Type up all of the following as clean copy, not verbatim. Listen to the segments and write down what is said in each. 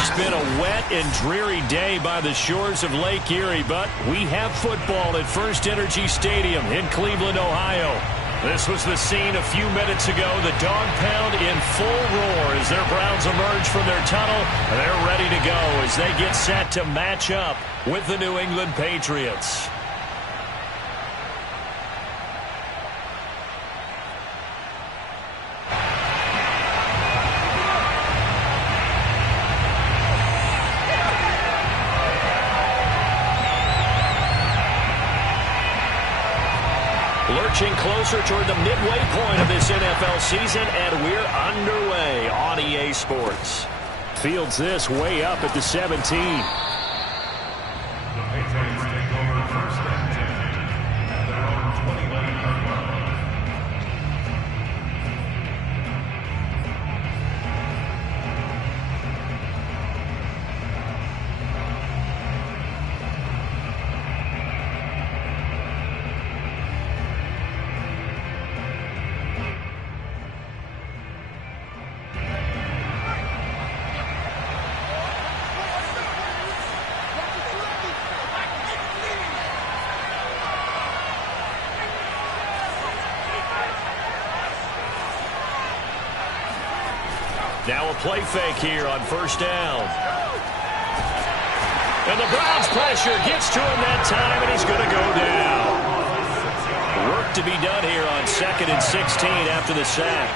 It's been a wet and dreary day by the shores of Lake Erie, but we have football at First Energy Stadium in Cleveland, Ohio. This was the scene a few minutes ago. The dog pound in full roar as their Browns emerge from their tunnel. They're ready to go as they get set to match up with the New England Patriots. Lurching closer toward the midway point of this NFL season, and we're underway on EA Sports. Fields this way up at the 17. The Patriots take over first and 10 at their own 21-yard line. Now a play fake here on first down. And the Browns pressure gets to him that time, and he's going to go down. Work to be done here on 2nd and 16 after the sack.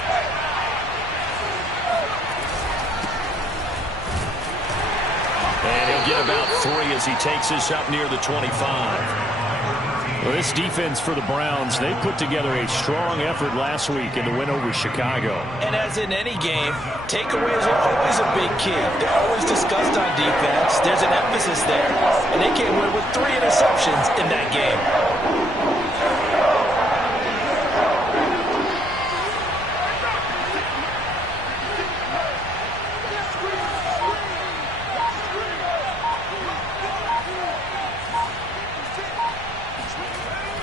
And he'll get about 3 as he takes this up near the 25. Well, this defense for the Browns, they put together a strong effort last week in the win over Chicago. And as in any game, takeaways are always a big key. They're always discussed on defense. There's an emphasis there. And they came away with 3 interceptions in that game.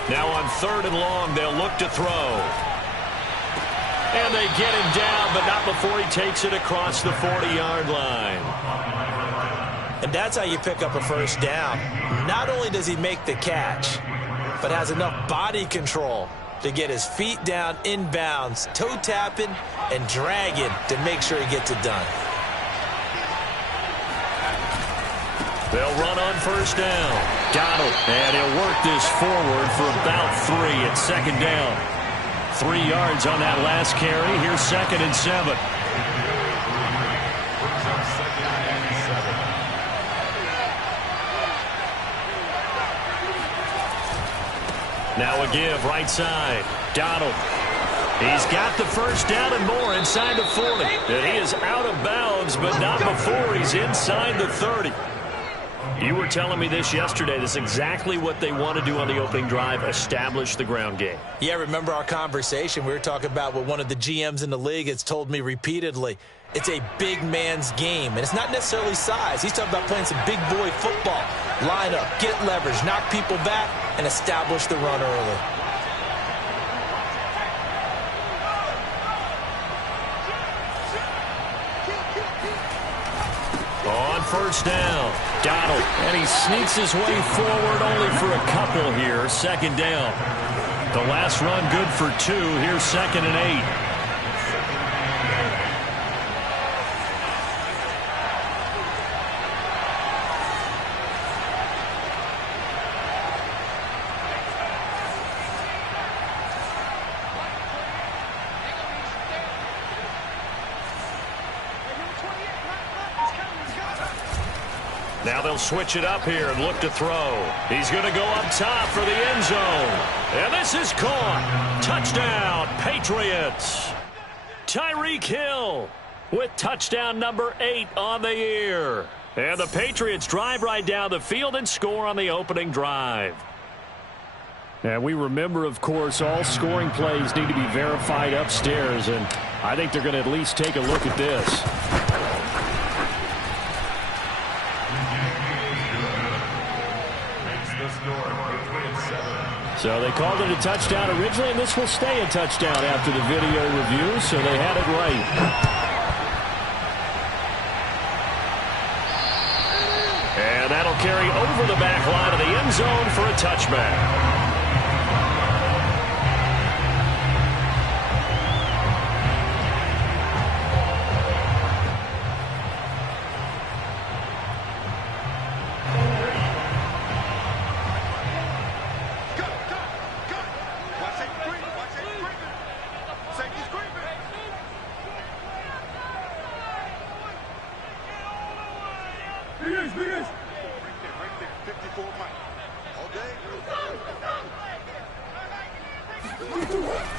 Now on 3rd and long, they'll look to throw. And they get him down, but not before he takes it across the 40-yard line. And that's how you pick up a first down. Not only does he make the catch, but has enough body control to get his feet down inbounds, toe tapping and dragging to make sure he gets it done. They'll run on first down. Donald, and he'll work this forward for about 3 at 2nd down. 3 yards on that last carry. Here's 2nd and 7. Now a give right side. Donald. He's got the first down and more inside the 40. And he is out of bounds, but not before he's inside the 30. You were telling me this yesterday. This is exactly what they want to do on the opening drive, establish the ground game. Yeah, remember our conversation? We were talking about what one of the GMs in the league has told me repeatedly. It's a big man's game, and it's not necessarily size. He's talking about playing some big boy football. Line up, get leverage, knock people back, and establish the run early. On first down, Donald, and he sneaks his way forward only for a couple here. 2nd down. The last run good for 2. Here's 2nd and 8. Now they'll switch it up here and look to throw. He's going to go up top for the end zone. And this is caught. Touchdown, Patriots. Tyreek Hill with touchdown number 8 on the year. And the Patriots drive right down the field and score on the opening drive. And we remember, of course, all scoring plays need to be verified upstairs. And I think they're going to at least take a look at this. So they called it a touchdown originally, and this will stay a touchdown after the video review, so they had it right. carry over the back line of the end zone for a touchback.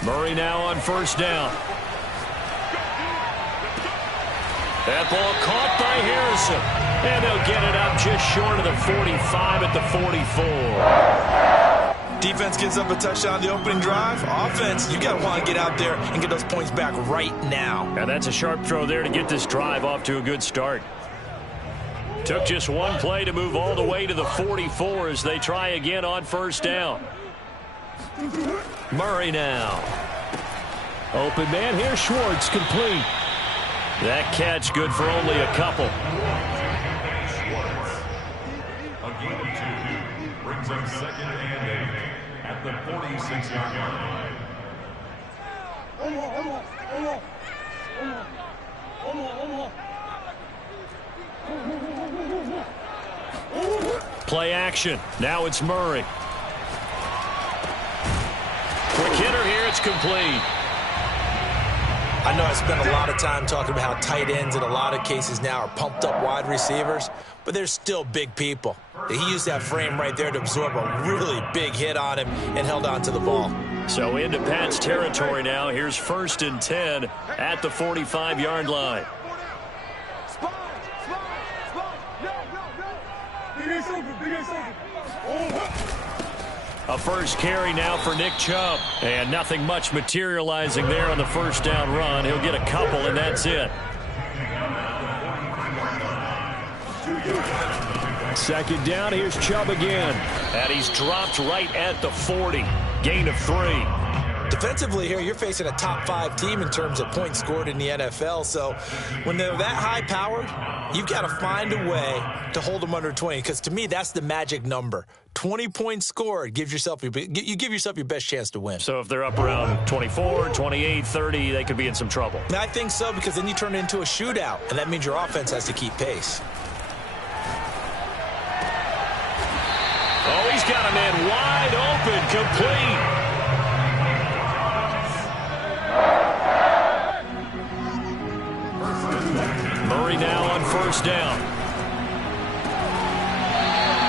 Murray now on first down. That ball caught by Harrison. And they'll get it up just short of the 45 at the 44. Defense gives up a touchdown on the opening drive. Offense, you got to want to get out there and get those points back right now. And that's a sharp throw there to get this drive off to a good start. Took just one play to move all the way to the 44 as they try again on first down. Murray now. Open man here, Schwartz, complete. That catch good for only a couple. A gain of 2 brings up 2nd and 8 at the 46-yard line. Play action. Now it's Murray. Quick hitter here. It's complete. I know I spent a lot of time talking about how tight ends in a lot of cases now are pumped up wide receivers, but they're still big people. He used that frame right there to absorb a really big hit on him and held on to the ball. So into Pat's territory now. Here's 1st and 10 at the 45-yard line. A first carry now for Nick Chubb. And nothing much materializing there on the first down run. He'll get a couple, and that's it. 2nd down, here's Chubb again. And he's dropped right at the 40. Gain of 3. Defensively here, you're facing a top 5 team in terms of points scored in the NFL. So when they're that high-powered, you've got to find a way to hold them under 20. Because to me, that's the magic number. 20 points scored gives yourself you give yourself your best chance to win. So if they're up around 24, 28, 30, they could be in some trouble. And I think so, because then you turn it into a shootout, and that means your offense has to keep pace. Oh, he's got a man wide open, complete. Murray now on first down.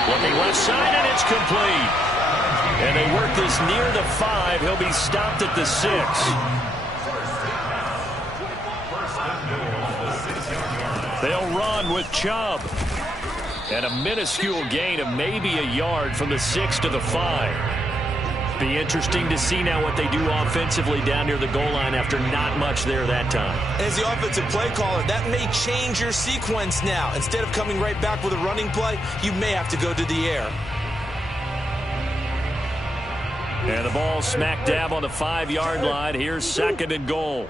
Looking left side, and it's complete. And they work this near the 5. He'll be stopped at the 6. They'll run with Chubb. And a minuscule gain of maybe a yard from the 6 to the 5. Be interesting to see now what they do offensively down near the goal line after not much there that time. As the offensive play caller, that may change your sequence now. Instead of coming right back with a running play, you may have to go to the air. And the ball smack dab on the 5-yard line. Here's 2nd and goal.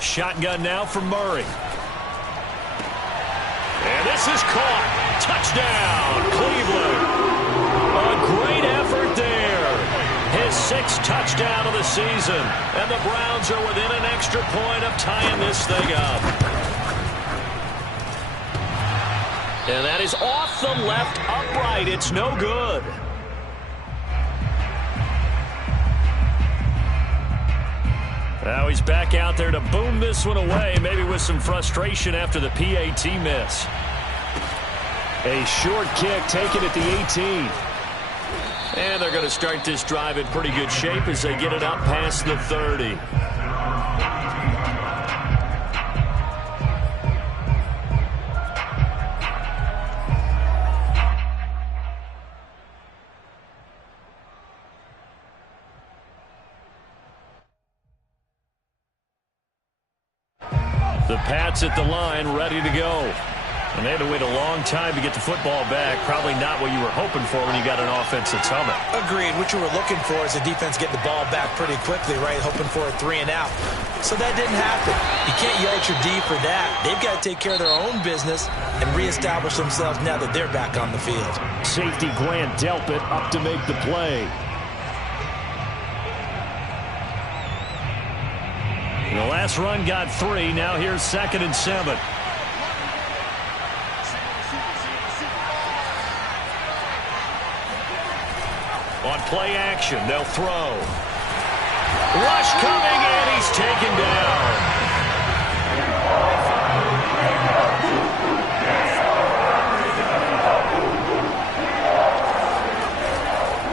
Shotgun now for Murray. And this is caught. Touchdown, Cleveland. A great effort there. His 6th touchdown of the season. And the Browns are within an extra point of tying this thing up. And that is off the left upright. It's no good. Now he's back out there to boom this one away, maybe with some frustration after the PAT miss. A short kick taken at the 18. And they're going to start this drive in pretty good shape as they get it up past the 30. The Pats at the line, ready to go. And they had to wait a long time to get the football back. Probably not what you were hoping for when you got an offense that's humming. Agreed. What you were looking for is the defense getting the ball back pretty quickly, right? Hoping for a 3-and-out. So that didn't happen. You can't yell at your D for that. They've got to take care of their own business and reestablish themselves now that they're back on the field. Safety Grant Delpit up to make the play. The last run got 3. Now here's 2nd and 7. On play action, they'll throw. Rush coming, and he's taken down.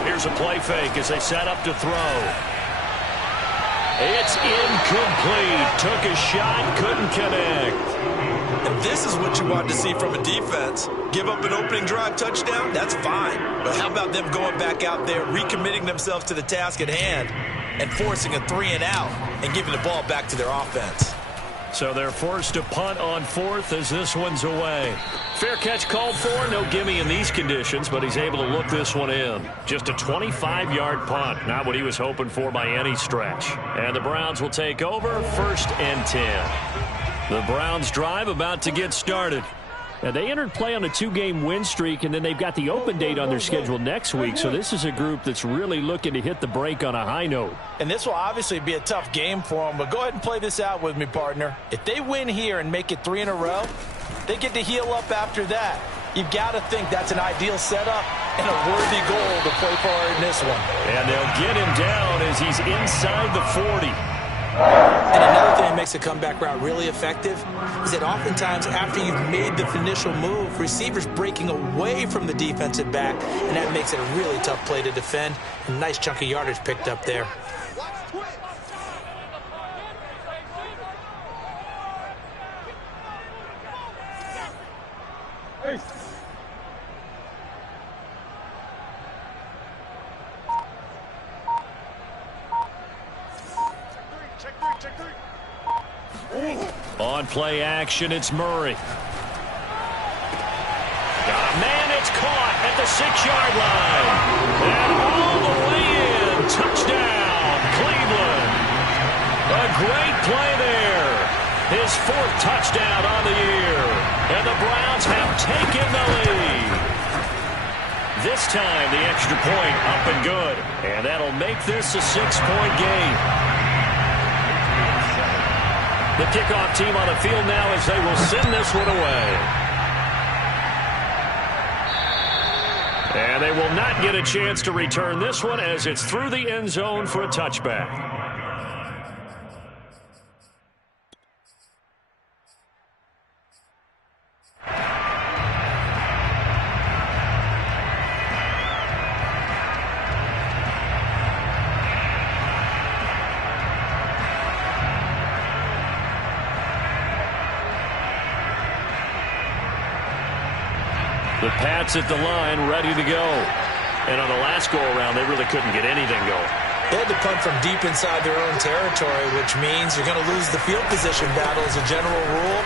Here's a play fake as they set up to throw. It's incomplete. Took a shot, couldn't connect. And this is what you want to see from a defense. Give up an opening drive touchdown, that's fine. But how about them going back out there, recommitting themselves to the task at hand, and forcing a 3-and-out and giving the ball back to their offense? So they're forced to punt on 4th as this one's away. Fair catch called for. No gimme in these conditions, but he's able to look this one in. Just a 25-yard punt. Not what he was hoping for by any stretch. And the Browns will take over 1st and 10. The Browns drive about to get started. Now, they entered play on a 2-game win streak, and then they've got the open date on their schedule next week. So this is a group that's really looking to hit the break on a high note. And this will obviously be a tough game for them, but go ahead and play this out with me, partner. If they win here and make it 3 in a row, they get to heal up after that. You've got to think that's an ideal setup and a worthy goal to play for in this one. And they'll get him down as he's inside the 40. And another thing that makes a comeback route really effective is that oftentimes after you've made the initial move, receivers breaking away from the defensive back, and that makes it a really tough play to defend. A nice chunk of yardage picked up there. On play action, it's Murray. Got a man, it's caught at the 6-yard line. And all the way in, touchdown, Cleveland. A great play there. His 4th touchdown on the year. And the Browns have taken the lead. This time, the extra point up and good. And that'll make this a 6-point game. The kickoff team on the field now as they will send this one away. And they will not get a chance to return this one as it's through the end zone for a touchback. The Pats at the line, ready to go. And on the last go-around, they really couldn't get anything going. They had to punt from deep inside their own territory, which means you're going to lose the field position battle as a general rule.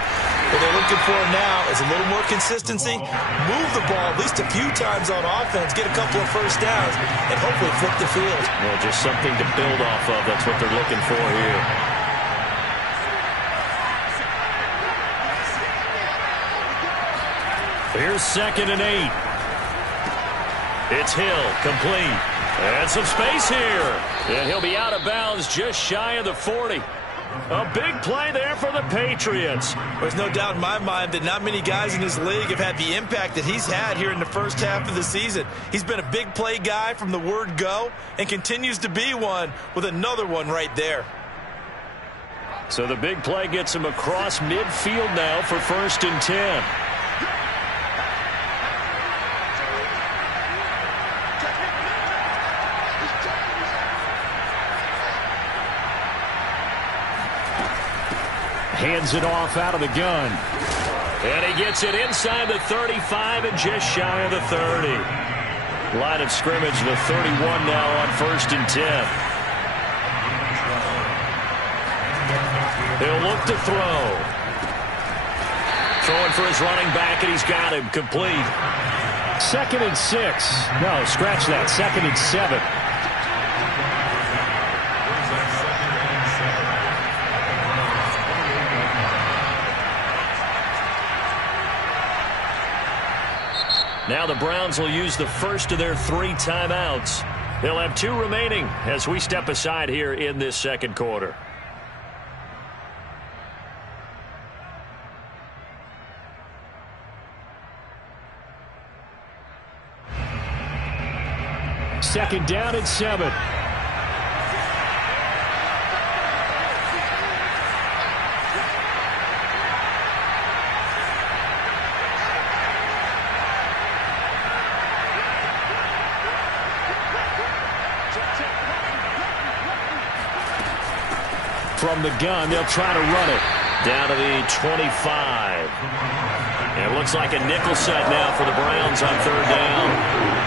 What they're looking for now is a little more consistency, move the ball at least a few times on offense, get a couple of first downs, and hopefully flip the field. Well, just something to build off of. That's what they're looking for here. Here's 2nd and 8. It's Hill, complete. And some space here. And he'll be out of bounds just shy of the 40. A big play there for the Patriots. There's no doubt in my mind that not many guys in this league have had the impact that he's had here in the first half of the season. He's been a big play guy from the word go and continues to be one with another one right there. So the big play gets him across midfield now for 1st and 10. Hands it off out of the gun. And he gets it inside the 35 and just shy of the 30. Line of scrimmage, the 31 now on 1st and 10. He'll look to throw. throwing for his running back, and he's got him complete. 2nd and 6. No, scratch that. 2nd and 7. Now the Browns will use the first of their 3 timeouts. They'll have 2 remaining as we step aside here in this second quarter. Second down and 7. From the gun, they'll try to run it. Down to the 25. And it looks like a nickel set now for the Browns on 3rd down.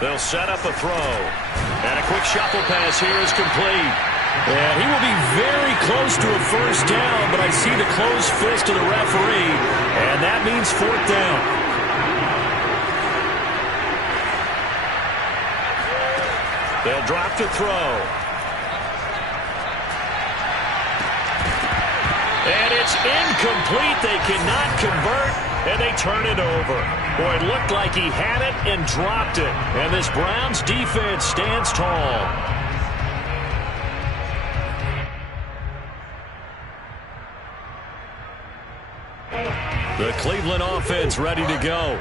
They'll set up a throw. And a quick shuffle pass here is complete. And he will be very close to a first down, but I see the closed fist of the referee, and that means 4th down. They'll drop to throw. And it's incomplete. They cannot convert, and they turn it over. Boy, it looked like he had it and dropped it. And this Browns defense stands tall. The Cleveland offense ready to go.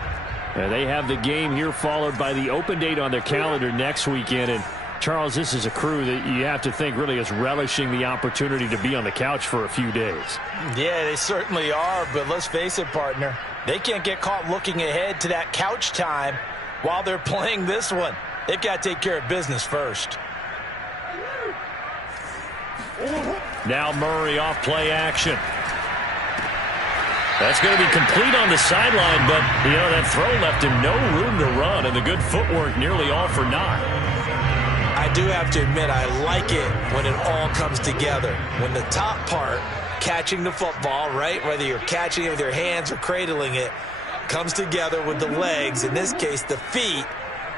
And they have the game here followed by the open date on their calendar next weekend. And Charles, this is a crew that you have to think really is relishing the opportunity to be on the couch for a few days. Yeah, they certainly are, but let's face it, partner. They can't get caught looking ahead to that couch time while they're playing this one. They've got to take care of business first. Now Murray off play action. That's going to be complete on the sideline, but, that throw left him no room to run, and the good footwork nearly all for naught. I do have to admit, I like it when it all comes together. When the top part, catching the football, right, whether you're catching it with your hands or cradling it, comes together with the legs, in this case the feet,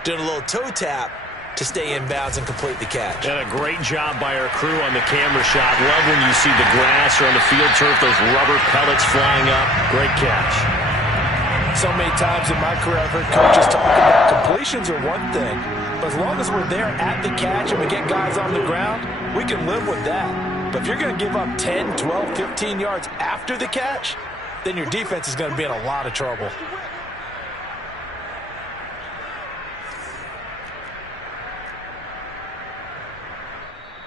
doing a little toe tap to stay in bounds and complete the catch. And a great job by our crew on the camera shot. Love when you see the grass or on the field turf, those rubber pellets flying up. Great catch. So many times in my career I've heard coaches talk about completions are one thing, but as long as we're there at the catch and we get guys on the ground, we can live with that. But if you're going to give up 10, 12, 15 yards after the catch, then your defense is going to be in a lot of trouble.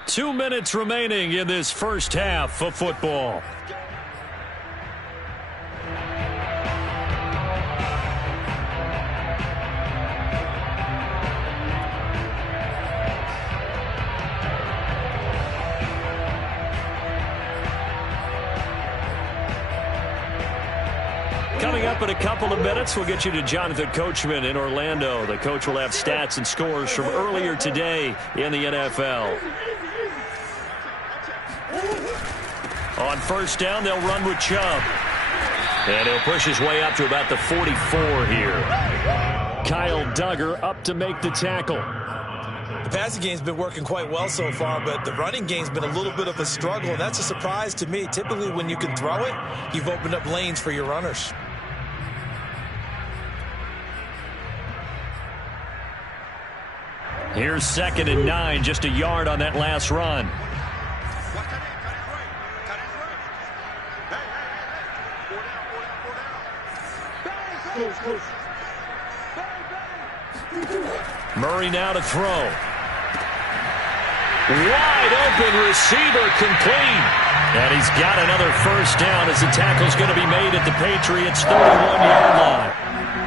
Two minutes remaining in this first half of football. Coming up in a couple of minutes, we'll get you to Jonathan Coachman in Orlando. The coach will have stats and scores from earlier today in the NFL. On first down, they'll run with Chubb. And he'll push his way up to about the 44 here. Kyle Duggar up to make the tackle. The passing game's been working quite well so far, but the running game's been a little bit of a struggle, and that's a surprise to me. Typically, when you can throw it, you've opened up lanes for your runners. Here's 2nd and 9, just a yard on that last run. Murray now to throw. Wide open receiver complete. And he's got another first down as the tackle's going to be made at the Patriots' 31-yard line.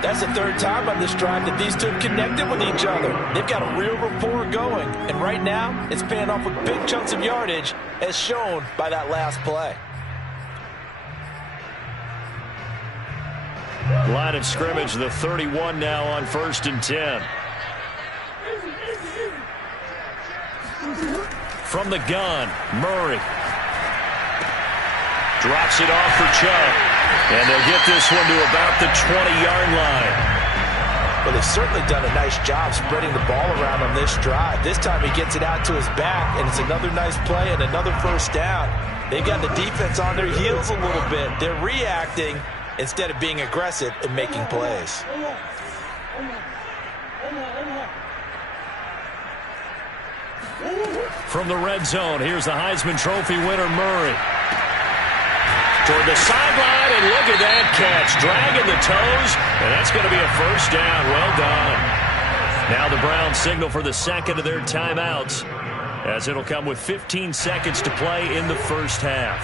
That's the third time on this drive that these two have connected with each other. They've got a real rapport going, and right now it's paying off with big chunks of yardage as shown by that last play. Line of scrimmage, the 31 now on 1st and 10. From the gun, Murray. Drops it off for Chubb. And they'll get this one to about the 20-yard line. Well, they've certainly done a nice job spreading the ball around on this drive. This time he gets it out to his back, and it's another nice play and another first down. They've got the defense on their heels a little bit. They're reacting instead of being aggressive and making plays. From the red zone, here's the Heisman Trophy winner, Murray. Toward the sideline, and look at that catch. Dragging the toes, and that's going to be a first down. Well done. Now the Browns signal for the second of their timeouts, as it'll come with 15 seconds to play in the first half.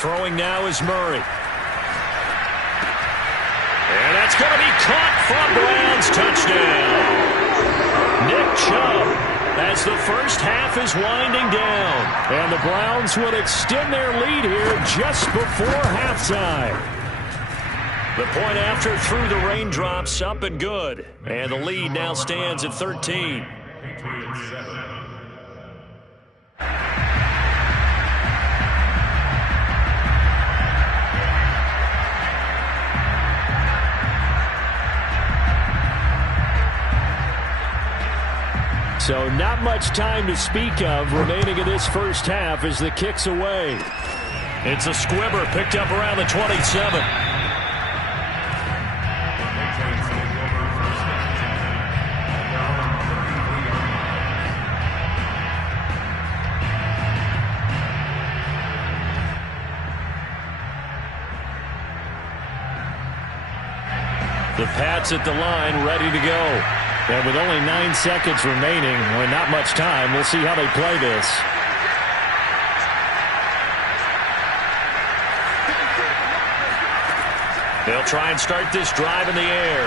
Throwing now is Murray. And that's going to be caught from Browns. Touchdown. Nick Chubb, as the first half is winding down. And the Browns will extend their lead here just before halftime. The point after through the raindrops, up and good. And the lead now stands at 13. So not much time to speak of remaining in this first half as the kick's away. It's a squibber picked up around the 27. The Pats at the line, ready to go. And with only 9 seconds remaining, well, not much time, we'll see how they play this. They'll try and start this drive in the air.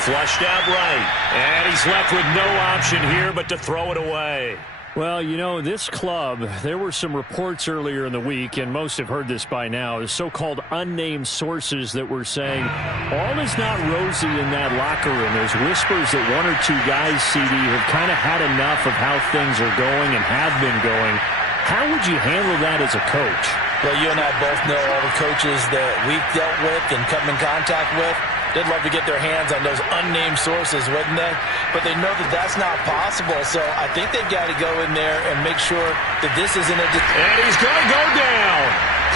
Flushed out right. And he's left with no option here but to throw it away. Well, you know, this club, there were some reports earlier in the week, and most have heard this by now, the so-called unnamed sources that were saying all is not rosy in that locker room. There's whispers that one or two guys, CD, have kind of had enough of how things are going and have been going. How would you handle that as a coach? Well, you and I both know all the coaches that we've dealt with and come in contact with. They'd love to get their hands on those unnamed sources, wouldn't they? But they know that that's not possible, so I think they've got to go in there and make sure that this isn't a... And he's going to go down.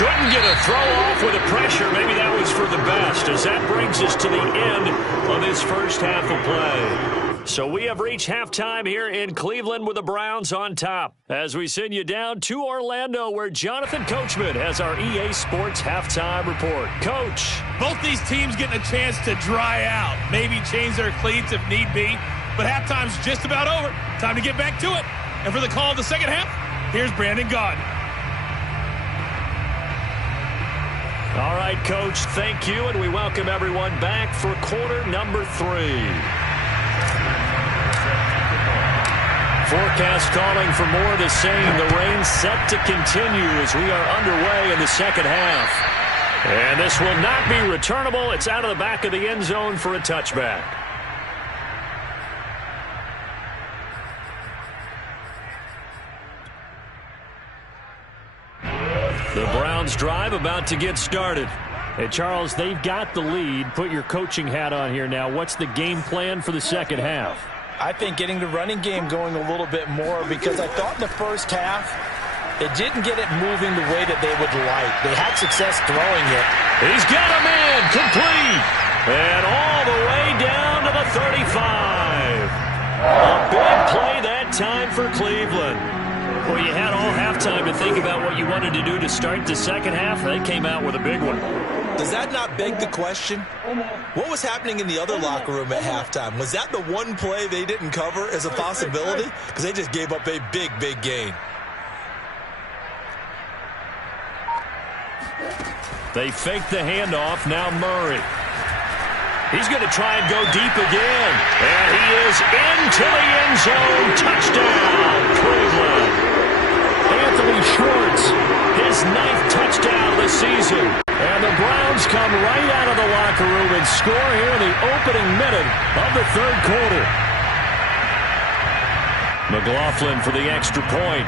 Couldn't get a throw off with the pressure. Maybe that was for the best, as that brings us to the end of this first half of play. So we have reached halftime here in Cleveland with the Browns on top, as we send you down to Orlando, where Jonathan Coachman has our EA Sports halftime report. Coach. Both these teams getting a chance to dry out, maybe change their cleats if need be, but halftime's just about over. Time to get back to it. And for the call of the second half, here's Brandon Gaudin. All right, Coach, thank you, and we welcome everyone back for quarter number 3. Forecast calling for more of the same. The rain set to continue as we are underway in the second half. And this will not be returnable. It's out of the back of the end zone for a touchback. The Browns drive about to get started. Hey, Charles, they've got the lead. Put your coaching hat on here now. What's the game plan for the second half? I think getting the running game going a little bit more, because I thought in the first half it didn't get it moving the way that they would like. They had success throwing it. He's got him in, complete, and all the way down to the 35. A big play that time for Cleveland. Well, you had all halftime to think about what you wanted to do to start the second half. They came out with a big one. Does that not beg the question? What was happening in the other locker room at halftime? Was that the one play they didn't cover as a possibility? Because they just gave up a big, big gain. They fake the handoff. Now Murray. He's going to try and go deep again. And he is into the end zone. Touchdown, Cleveland. Anthony Schwartz, his 9th touchdown of the season. And the Browns come right out of the locker room and score here in the opening minute of the third quarter. McLaughlin for the extra point.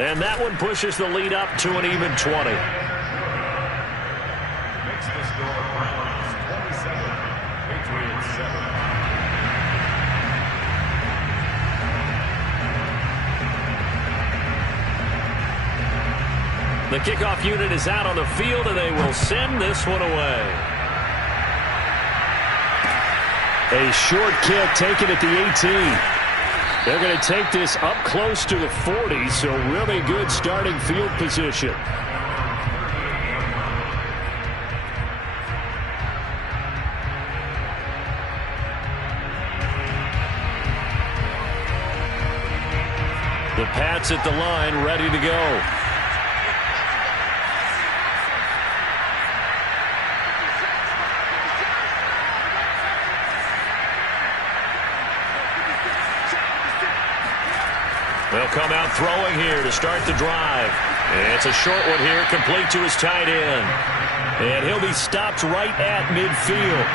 And that one pushes the lead up to an even 20. Makes the score Browns 27, Patriots 7. The kickoff unit is out on the field, and they will send this one away. A short kick taken at the 18. They're going to take this up close to the 40, so really good starting field position. The Pats at the line, ready to go. They'll come out throwing here to start the drive. It's a short one here, complete to his tight end. And he'll be stopped right at midfield.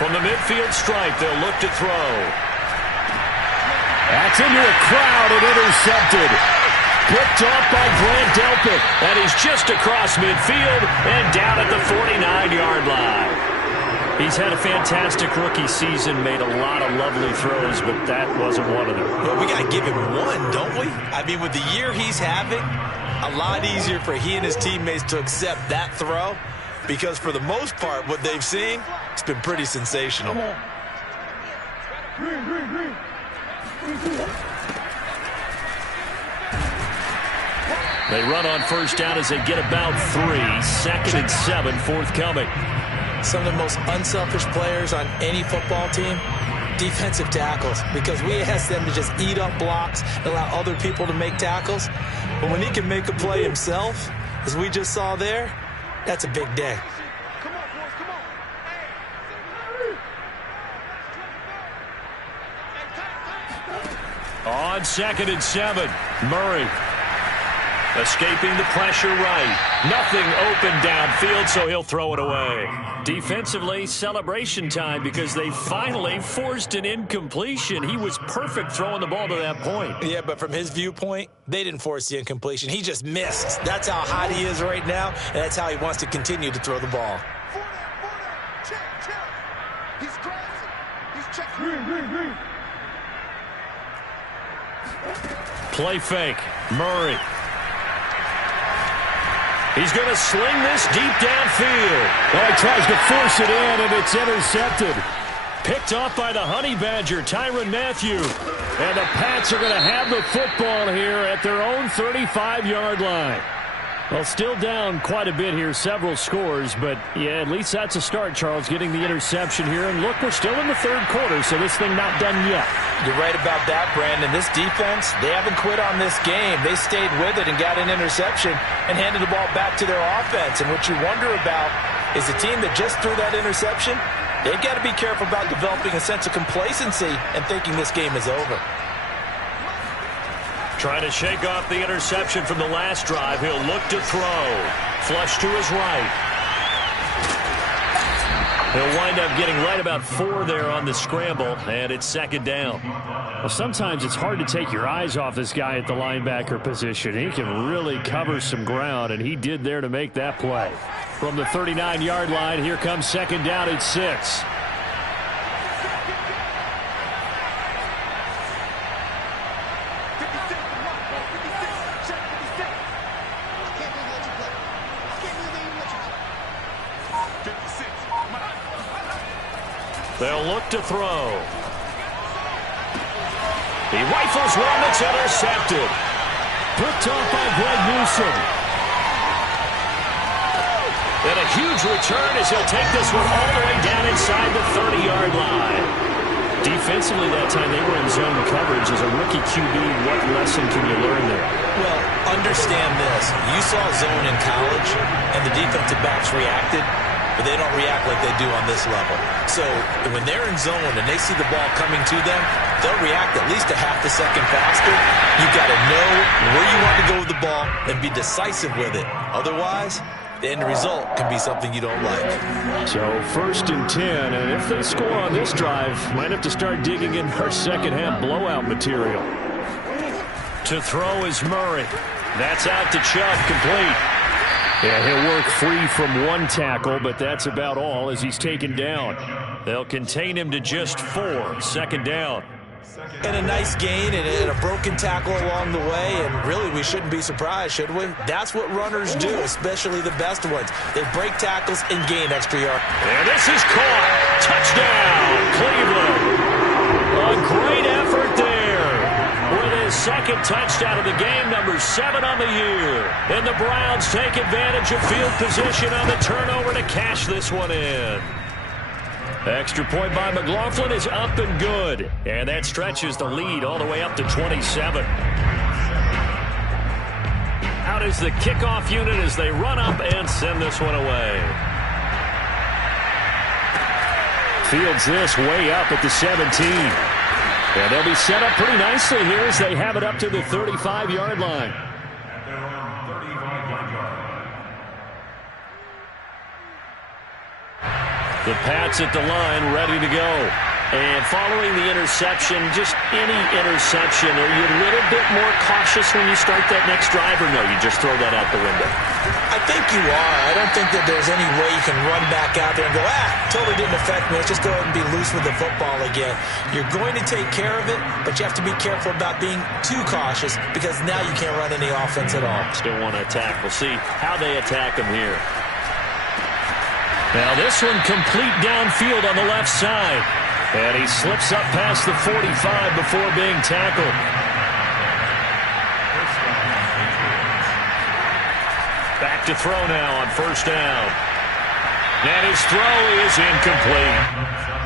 From the midfield stripe, they'll look to throw. That's into the crowd and intercepted. Picked off by Grant Delpit, and he's just across midfield and down at the 49-yard line. He's had a fantastic rookie season, made a lot of lovely throws, but that wasn't one of them. Well, we got to give him one, don't we? I mean, with the year he's having, a lot easier for he and his teammates to accept that throw, because for the most part, what they've seen, it's been pretty sensational. They run on first down as they get about 3. 2nd and 7 forthcoming. Some of the most unselfish players on any football team, defensive tackles, because we ask them to just eat up blocks and allow other people to make tackles. But when he can make a play himself, as we just saw there, that's a big day. On 2nd and 7, Murray. Escaping the pressure right. Nothing open downfield, so he'll throw it away. Defensively, celebration time because they finally forced an incompletion. He was perfect throwing the ball to that point. Yeah, but from his viewpoint, they didn't force the incompletion. He just missed. That's how hot he is right now, and that's how he wants to continue to throw the ball. Play fake. Murray. He's going to sling this deep downfield. Oh, he tries to force it in, and it's intercepted. Picked off by the Honey Badger, Tyrann Mathieu. And the Pats are going to have the football here at their own 35-yard line. Well, still down quite a bit here, several scores, but yeah, at least that's a start, Charles, getting the interception here. And look, we're still in the third quarter, so this thing not done yet. You're right about that, Brandon. This defense, they haven't quit on this game. They stayed with it and got an interception and handed the ball back to their offense. And what you wonder about is the team that just threw that interception, they've got to be careful about developing a sense of complacency and thinking this game is over. Trying to shake off the interception from the last drive. He'll look to throw. Flush to his right. He'll wind up getting right about 4 there on the scramble, and it's 2nd down. Well, sometimes it's hard to take your eyes off this guy at the linebacker position. He can really cover some ground, and he did there to make that play. From the 39-yard line, here comes 2nd down at 6. They'll look to throw. He rifles one that's intercepted. Picked off by Greg Newsom. And a huge return as he'll take this one all the way down inside the 30-yard line. Defensively that time, they were in zone coverage. As a rookie QB, what lesson can you learn there? Well, understand this. You saw zone in college, and the defensive backs reacted, but they don't react like they do on this level. So when they're in zone and they see the ball coming to them, they'll react at least a half a second faster. You've got to know where you want to go with the ball and be decisive with it. Otherwise, the end result can be something you don't like. So 1st and 10, and if they score on this drive, might have to start digging in our second half blowout material. To throw is Murray. That's out to Chubb, complete. Yeah, he'll work free from one tackle, but that's about all as he's taken down. They'll contain him to just 4, 2nd down. And a nice gain and a broken tackle along the way, and really we shouldn't be surprised, should we? That's what runners do, especially the best ones. They break tackles and gain extra yards. And this is caught. Touchdown, Cleveland. A great effort there. With his 2nd touchdown of the game, number 7 on the year. And the Browns take advantage of field position on the turnover to cash this one in. Extra point by McLaughlin is up and good. And that stretches the lead all the way up to 27. Out is the kickoff unit as they run up and send this one away. Fields this way up at the 17. And they'll be set up pretty nicely here as they have it up to the 35-yard line. The Pats at the line, ready to go. And following the interception, just any interception, are you a little bit more cautious when you start that next drive, or no, you just throw that out the window? I think you are. I don't think that there's any way you can run back out there and go, totally didn't affect me. Let's just go ahead and be loose with the football again. You're going to take care of it, but you have to be careful about being too cautious because now you can't run any offense at all. Still want to attack. We'll see how they attack him here. Now this one complete downfield on the left side. And he slips up past the 45 before being tackled. Back to throw now on 1st down. And his throw is incomplete.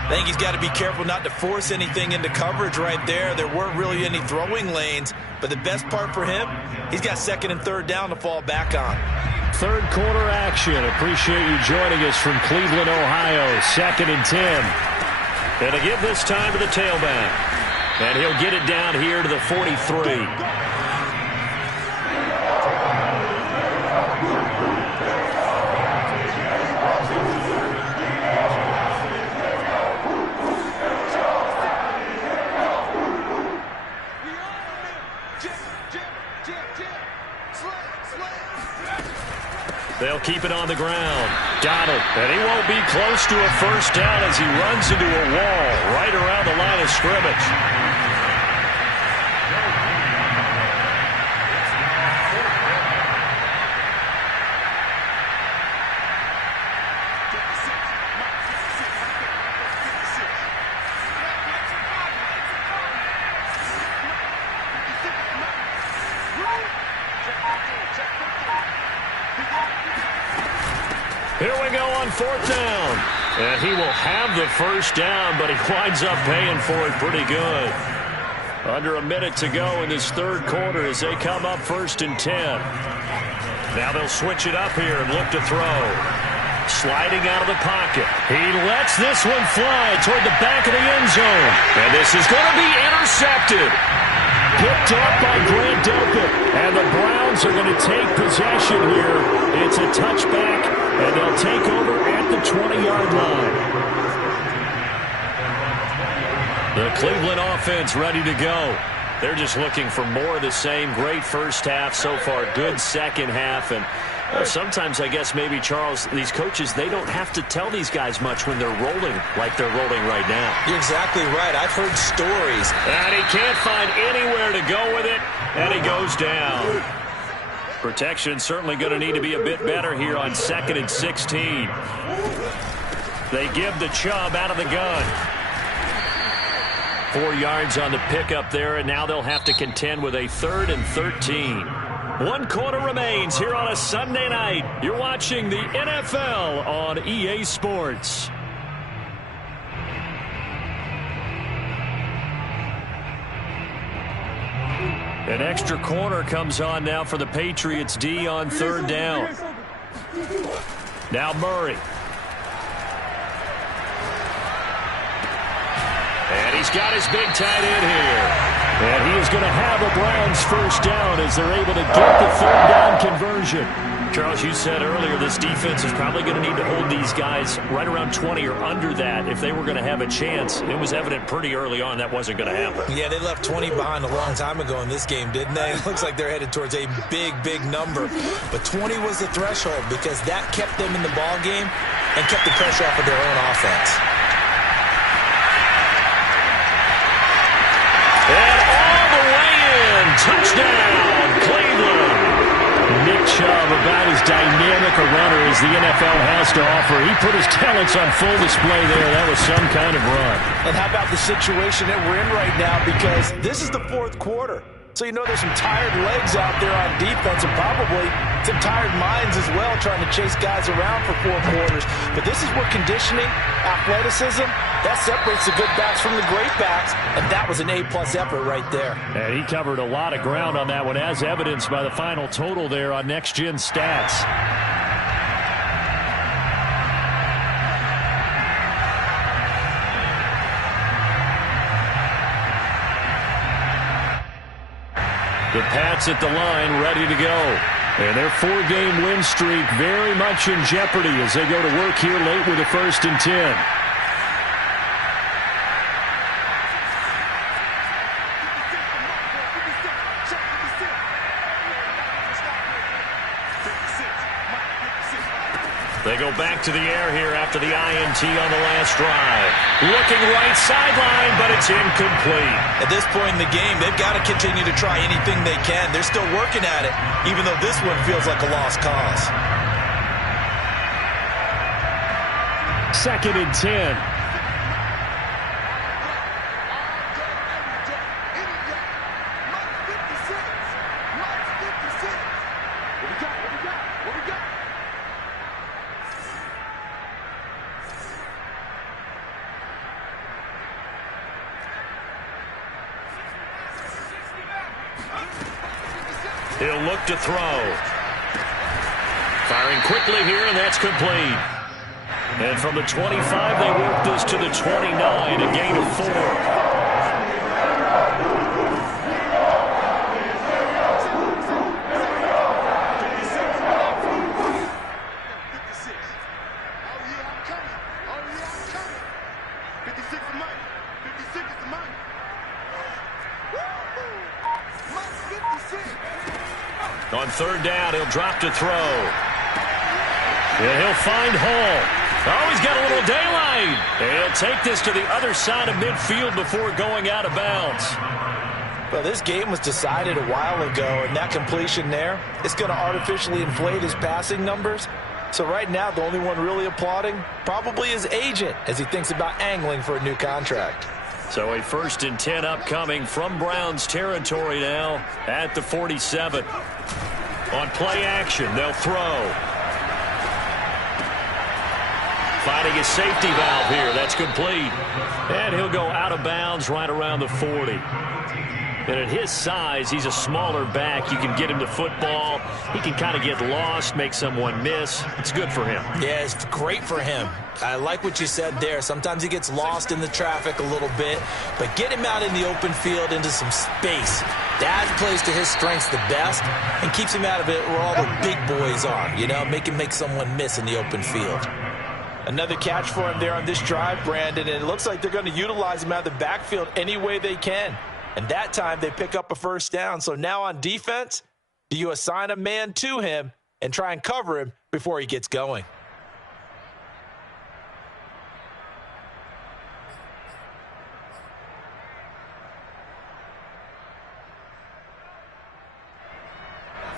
I think he's got to be careful not to force anything into coverage right there. There weren't really any throwing lanes. But the best part for him, he's got 2nd and 3rd down to fall back on. 3rd quarter action. Appreciate you joining us from Cleveland, Ohio. 2nd and 10. And to give this time to the tailback. And he'll get it down here to the 43. They'll keep it on the ground. Donald, and he won't be close to a 1st down as he runs into a wall right around the line of scrimmage. Here we go on 4th down. And he will have the 1st down, but he winds up paying for it pretty good. Under a minute to go in this 3rd quarter as they come up 1st and 10. Now they'll switch it up here and look to throw. Sliding out of the pocket. He lets this one fly toward the back of the end zone. And this is going to be intercepted. Picked up by Grant Delpit. And the Browns are going to take possession here. It's a touchback, and they'll take over at the 20-yard line. The Cleveland offense ready to go. They're just looking for more of the same. Great 1st half so far. Good 2nd half. And sometimes, I guess, maybe, Charles, these coaches, they don't have to tell these guys much when they're rolling like they're rolling right now. You're exactly right. I've heard stories. And he can't find anywhere to go with it, and he goes down. Protection certainly going to need to be a bit better here on 2nd and 16. They give the Chubb out of the gun. 4 yards on the pickup there, and now they'll have to contend with a 3rd and 13. 1 quarter remains here on a Sunday night. You're watching the NFL on EA Sports. An extra corner comes on now for the Patriots D on 3rd down. Now Murray. And he's got his big tight end here. And he is going to have a Browns first down as they're able to get the 3rd down conversion. Charles, you said earlier this defense is probably going to need to hold these guys right around 20 or under that if they were going to have a chance. It was evident pretty early on that wasn't going to happen. Yeah, they left 20 behind a long time ago in this game, didn't they? It looks like they're headed towards a big, big number. But 20 was the threshold because that kept them in the ball game and kept the pressure off of their own offense. And all the way in. Touchdown, Cleveland. Nick Chubb, about as dynamic a runner as the NFL has to offer. He put his talents on full display there. That was some kind of run. And how about the situation that we're in right now? Because this is the 4th quarter. So you know there's some tired legs out there on defense and probably some tired minds as well trying to chase guys around for 4 quarters. But this is where conditioning, athleticism, that separates the good backs from the great backs. And that was an A-plus effort right there. And he covered a lot of ground on that one, as evidenced by the final total there on Next Gen Stats. The Pats at the line, ready to go. And their 4-game win streak very much in jeopardy as they go to work here late with a 1st and 10. They go back to the air here after the INT on the last drive. Looking right sideline, but it's incomplete. At this point in the game, they've got to continue to try anything they can. They're still working at it, even though this one feels like a lost cause. 2nd and 10. He'll look to throw. Firing quickly here, and that's complete. And from the 25, they work this to the 29, a gain of 4. On 3rd down, he'll drop to throw. And he'll find Hall. Oh, he's got a little daylight. And he'll take this to the other side of midfield before going out of bounds. Well, this game was decided a while ago, and that completion there is going to artificially inflate his passing numbers. So right now, the only one really applauding probably his agent as he thinks about angling for a new contract. So a 1st and 10 upcoming from Browns territory now at the 47. On play action, they'll throw. Finding his safety valve here. That's complete. And he'll go out of bounds right around the 40. And at his size, he's a smaller back. You can get him to football. He can kind of get lost, make someone miss. It's good for him. Yeah, it's great for him. I like what you said there. Sometimes he gets lost in the traffic a little bit, but get him out in the open field into some space. That plays to his strengths the best and keeps him out of it where all the big boys are, you know, make him make someone miss in the open field. Another catch for him there on this drive, Brandon, and it looks like they're going to utilize him out of the backfield any way they can. And that time they pick up a 1st down. So now on defense, do you assign a man to him and try and cover him before he gets going?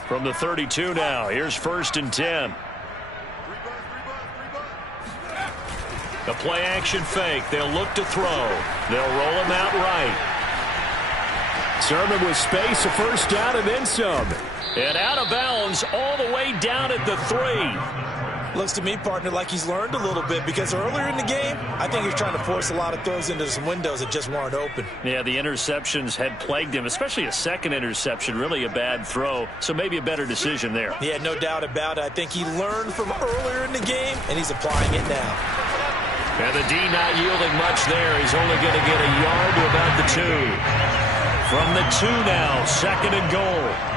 From the 32 now, here's 1st and 10. The play-action fake. They'll look to throw. They'll roll him out right. Sermon with space, a first down, and then some. And out of bounds all the way down at the 3. Looks to me, partner, like he's learned a little bit because earlier in the game, I think he was trying to force a lot of throws into some windows that just weren't open. Yeah, the interceptions had plagued him, especially a second interception, really a bad throw, so maybe a better decision there. Yeah, no doubt about it. I think he learned from earlier in the game, and he's applying it now. And the D not yielding much there. He's only going to get a yard to about the 2. From the 2 now, 2nd and goal.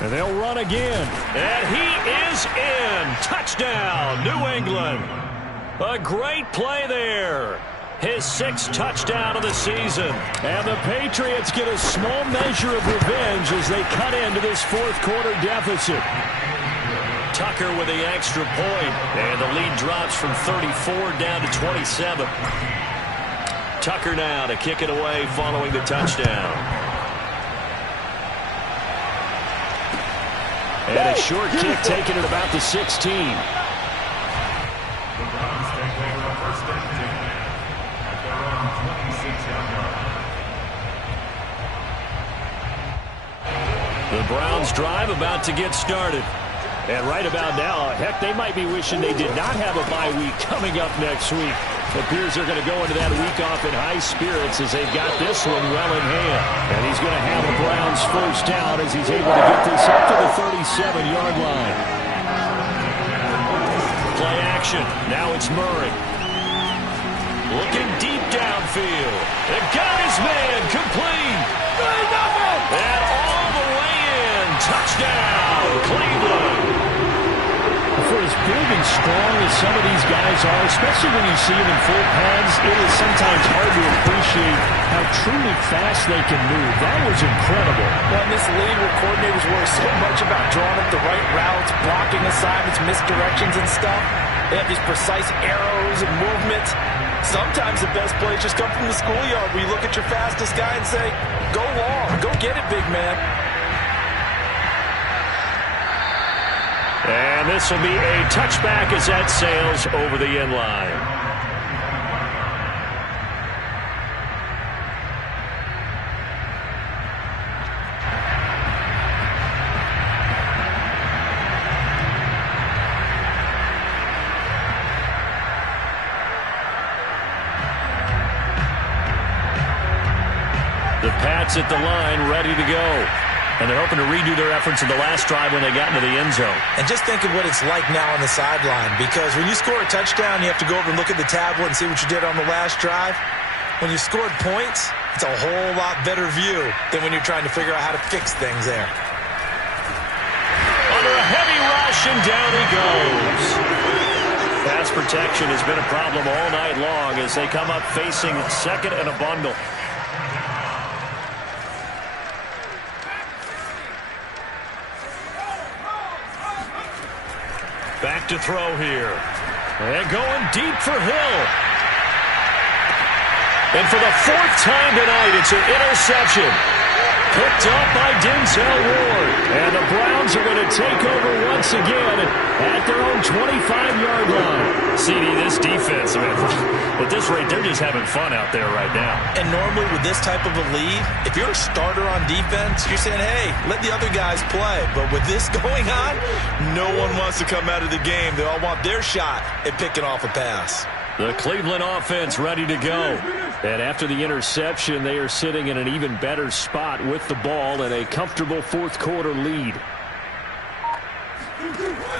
And they'll run again. And he is in. Touchdown, New England. A great play there. His 6th touchdown of the season. And the Patriots get a small measure of revenge as they cut into this 4th quarter deficit. Tucker with the extra point. And the lead drops from 34 down to 27. Tucker now to kick it away following the touchdown. And a short kick taken at about the 16. The Browns drive about to get started. And right about now, heck, they might be wishing they did not have a bye week coming up next week. It appears they're going to go into that week off in high spirits as they've got this one well in hand. And he's going to have the Browns first down as he's able to get this up to the 37-yard line. Play action. Now it's Murray. Looking deep downfield. It got his man complete. And all the way in. Touchdown, Cleveland. For as big and strong as some of these guys are, especially when you see them in full pads, it is sometimes hard to appreciate how truly fast they can move. That was incredible. Well, in this league where coordinators worry so much about drawing up the right routes, blocking assignments, misdirections and stuff, they have these precise arrows and movements. Sometimes the best plays just come from the schoolyard where you look at your fastest guy and say, go long, go get it, big man. And this will be a touchback as that sails over the end line. The Pats at the line, ready to go. And they're hoping to redo their efforts in the last drive when they got into the end zone. And just think of what it's like now on the sideline, because when you score a touchdown, you have to go over and look at the tablet and see what you did on the last drive. When you scored points, it's a whole lot better view than when you're trying to figure out how to fix things there. Under a heavy rush, and down he goes. Pass protection has been a problem all night long as they come up facing 2nd and a bundle. Back to throw here. And going deep for Hill. And for the 4th time tonight, it's an interception. Picked up by Denzel Ward. And the Browns are going to take over once again at their own 25-yard line. CD, this defense, man, at this rate, they're just having fun out there right now. And normally with this type of a lead, if you're a starter on defense, you're saying, hey, let the other guys play. But with this going on, no one wants to come out of the game. They all want their shot at picking off a pass. The Cleveland offense ready to go. And after the interception, they are sitting in an even better spot with the ball and a comfortable 4th quarter lead.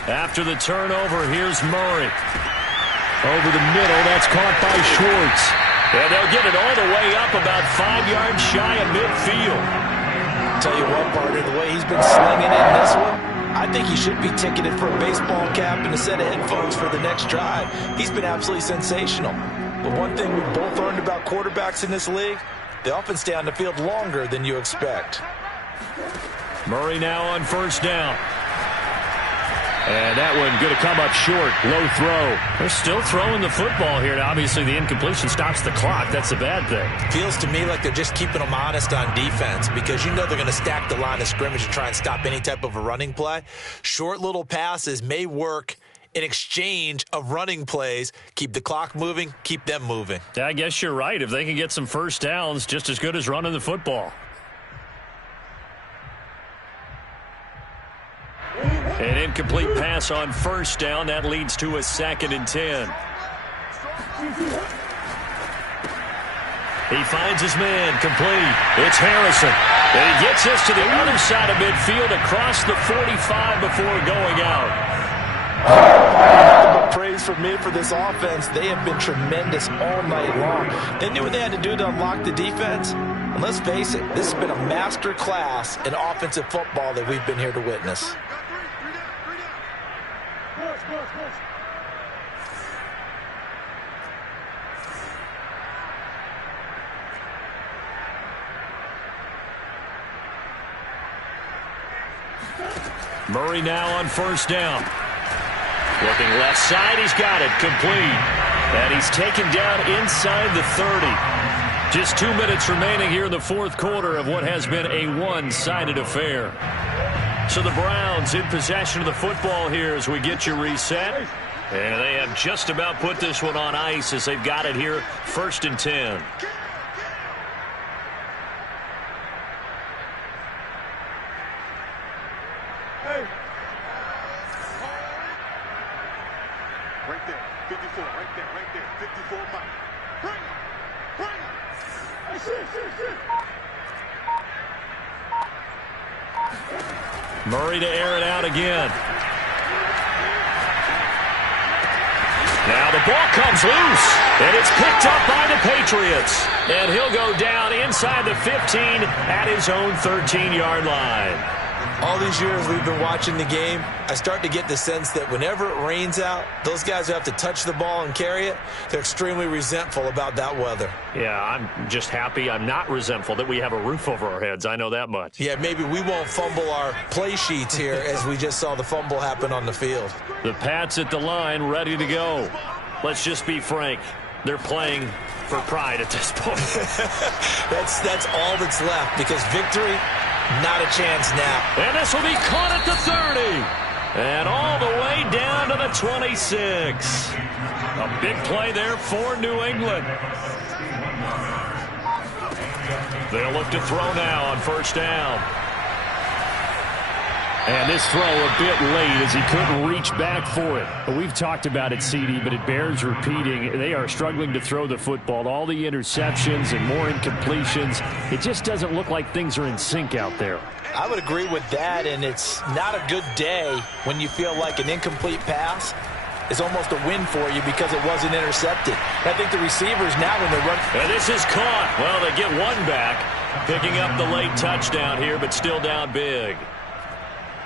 After the turnover, here's Murray. Over the middle, that's caught by Schwartz. And they'll get it all the way up about 5 yards shy of midfield. Tell you what, partner, the way he's been slinging in this one, I think he should be ticketed for a baseball cap and a set of headphones for the next drive. He's been absolutely sensational. But one thing we've both learned about quarterbacks in this league, they often stay on the field longer than you expect. Murray now on 1st down. And that one going to come up short. Low throw. They're still throwing the football here. Now, obviously, the incompletion stops the clock. That's a bad thing. Feels to me like they're just keeping them honest on defense because you know they're going to stack the line of scrimmage and try and stop any type of a running play. Short little passes may work in exchange of running plays. Keep the clock moving, keep them moving. I guess you're right. If they can get some first downs, just as good as running the football. An incomplete pass on first down. That leads to a 2nd and 10. He finds his man complete. It's Harrison. And he gets this to the other side of midfield across the 45 before going out. Praise from me for this offense. They have been tremendous all night long. They knew what they had to do to unlock the defense. And let's face it, this has been a master class in offensive football that we've been here to witness. Murray now on first down. Looking left side, he's got it, complete. And he's taken down inside the 30. Just 2 minutes remaining here in the fourth quarter of what has been a one-sided affair. So the Browns in possession of the football here as we get you reset. And they have just about put this one on ice as they've got it here, 1st and 10. Right there, 54, right there, 54 Mike. Bring it. Hey, shit. Murray to air it out again. Now the ball comes loose, and it's picked up by the Patriots. And he'll go down inside the 15 at his own 13-yard line. All these years we've been watching the game, I start to get the sense that whenever it rains out, those guys who have to touch the ball and carry it, they're extremely resentful about that weather. Yeah, I'm just happy I'm not resentful that we have a roof over our heads. I know that much. Yeah, maybe we won't fumble our play sheets here as we just saw the fumble happen on the field. The Pats at the line, ready to go. Let's just be frank. They're playing for pride at this point. That's all that's left because victory, not a chance now. And this will be caught at the 30. And all the way down to the 26. A big play there for New England. They'll look to throw now on first down. And this throw a bit late as he couldn't reach back for it. But we've talked about it, CD, but it bears repeating. They are struggling to throw the football. All the interceptions and more incompletions. It just doesn't look like things are in sync out there. I would agree with that, and it's not a good day when you feel like an incomplete pass is almost a win for you because it wasn't intercepted. I think the receivers now when they run... And this is caught. Well, they get one back, picking up the late touchdown here, but still down big.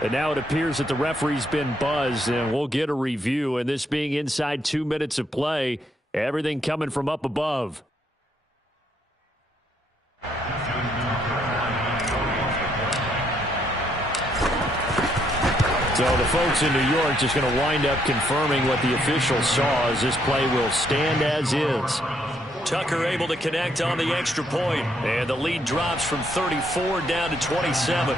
And now it appears that the referee's been buzzed, and we'll get a review. And this being inside 2 minutes of play, everything coming from up above. So the folks in New York just going to wind up confirming what the official saw as this play will stand as is. Tucker able to connect on the extra point, and the lead drops from 34 down to 27.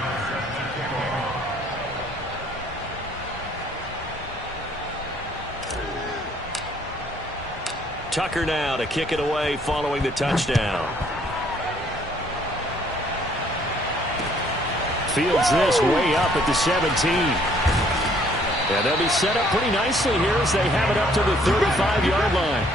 Tucker now to kick it away following the touchdown. Fields this way up at the 17. Yeah, they'll be set up pretty nicely here as they have it up to the 35-yard line.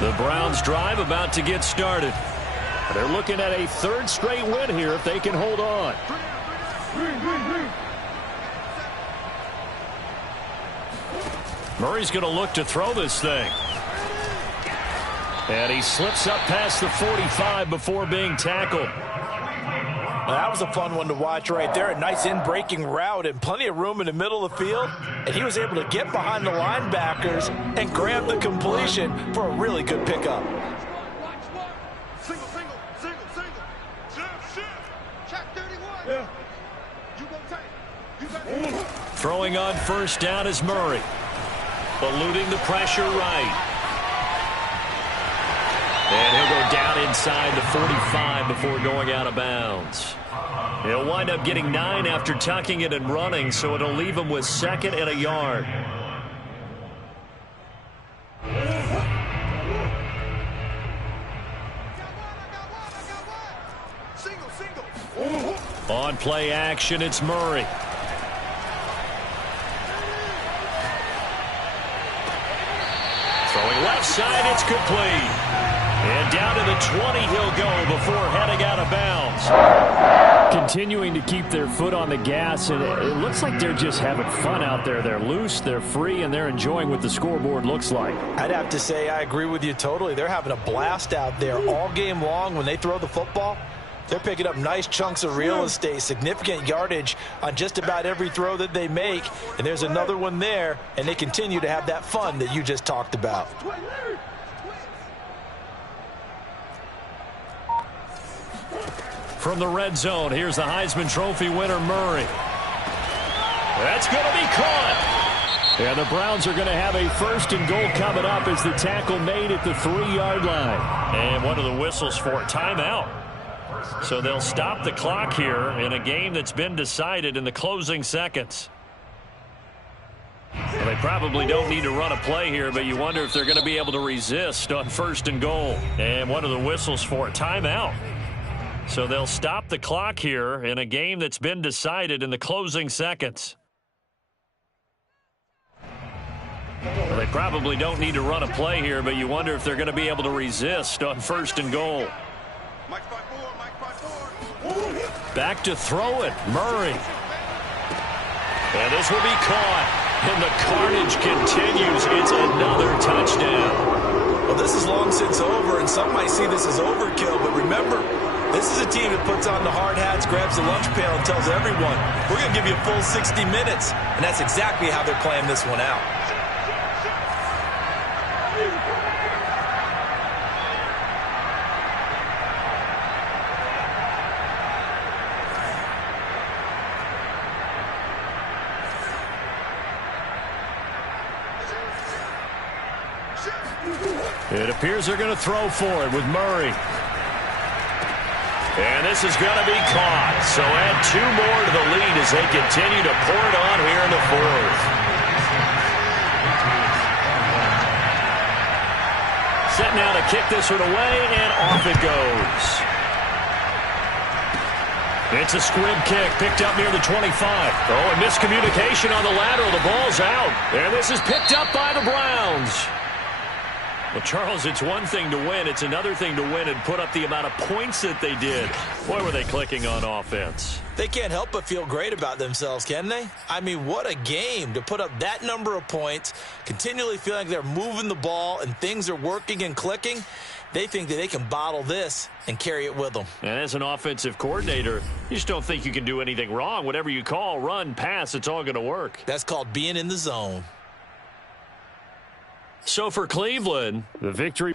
The Browns drive about to get started. They're looking at a third straight win here if they can hold on. Murray's going to look to throw this thing. And he slips up past the 45 before being tackled. Well, that was a fun one to watch right there. A nice in-breaking route and plenty of room in the middle of the field. And he was able to get behind the linebackers and grab the completion for a really good pickup. Single, single, single, single. Shift, shift. Check 31. Yeah. You gonna take. You got it. Throwing on first down is Murray. Eluding the pressure right. And he'll go down inside the 45 before going out of bounds. He'll wind up getting 9 after tucking it and running, so it'll leave him with 2nd and a yard. Single, single. On play action, it's Murray. Throwing left side, it's complete. And down to the 20 he'll go before heading out of bounds. Continuing to keep their foot on the gas, and it looks like they're just having fun out there. They're loose, they're free, and they're enjoying what the scoreboard looks like. I'd have to say I agree with you totally. They're having a blast out there all game long when they throw the football. They're picking up nice chunks of real estate, significant yardage on just about every throw that they make. And there's another one there, and they continue to have that fun that you just talked about. From the red zone, here's the Heisman Trophy winner, Murray. That's going to be caught. And the Browns are going to have a 1st and goal coming up as the tackle made at the 3-yard line. And one of the whistles for a timeout. So they'll stop the clock here in a game that's been decided in the closing seconds. Well, they probably don't need to run a play here, but you wonder if they're going to be able to resist on 1st and goal. And one of the whistles for a timeout. So they'll stop the clock here in a game that's been decided in the closing seconds. Well, they probably don't need to run a play here, but you wonder if they're going to be able to resist on 1st and goal. Mike 5-4, Mike 5-4. Back to throw it, Murray. And this will be caught. And the carnage continues. It's another touchdown. Well, this is long since over, and some might see this as overkill, but remember, this is a team that puts on the hard hats, grabs the lunch pail, and tells everyone, we're going to give you a full 60 minutes. And that's exactly how they're playing this one out. It appears they're going to throw for it with Murray. And this is going to be caught. So add 2 more to the lead as they continue to pour it on here in the 4th. Set now to kick this one away, and off it goes. It's a squib kick picked up near the 25. Oh, a miscommunication on the lateral. The ball's out. And this is picked up by the Browns. Well, Charles, it's one thing to win. It's another thing to win and put up the amount of points that they did. Boy, were they clicking on offense. They can't help but feel great about themselves, can they? I mean, what a game to put up that number of points, continually feeling like they're moving the ball and things are working and clicking. They think that they can bottle this and carry it with them. And as an offensive coordinator, you just don't think you can do anything wrong. Whatever you call, run, pass, it's all going to work. That's called being in the zone. So for Cleveland, The victory.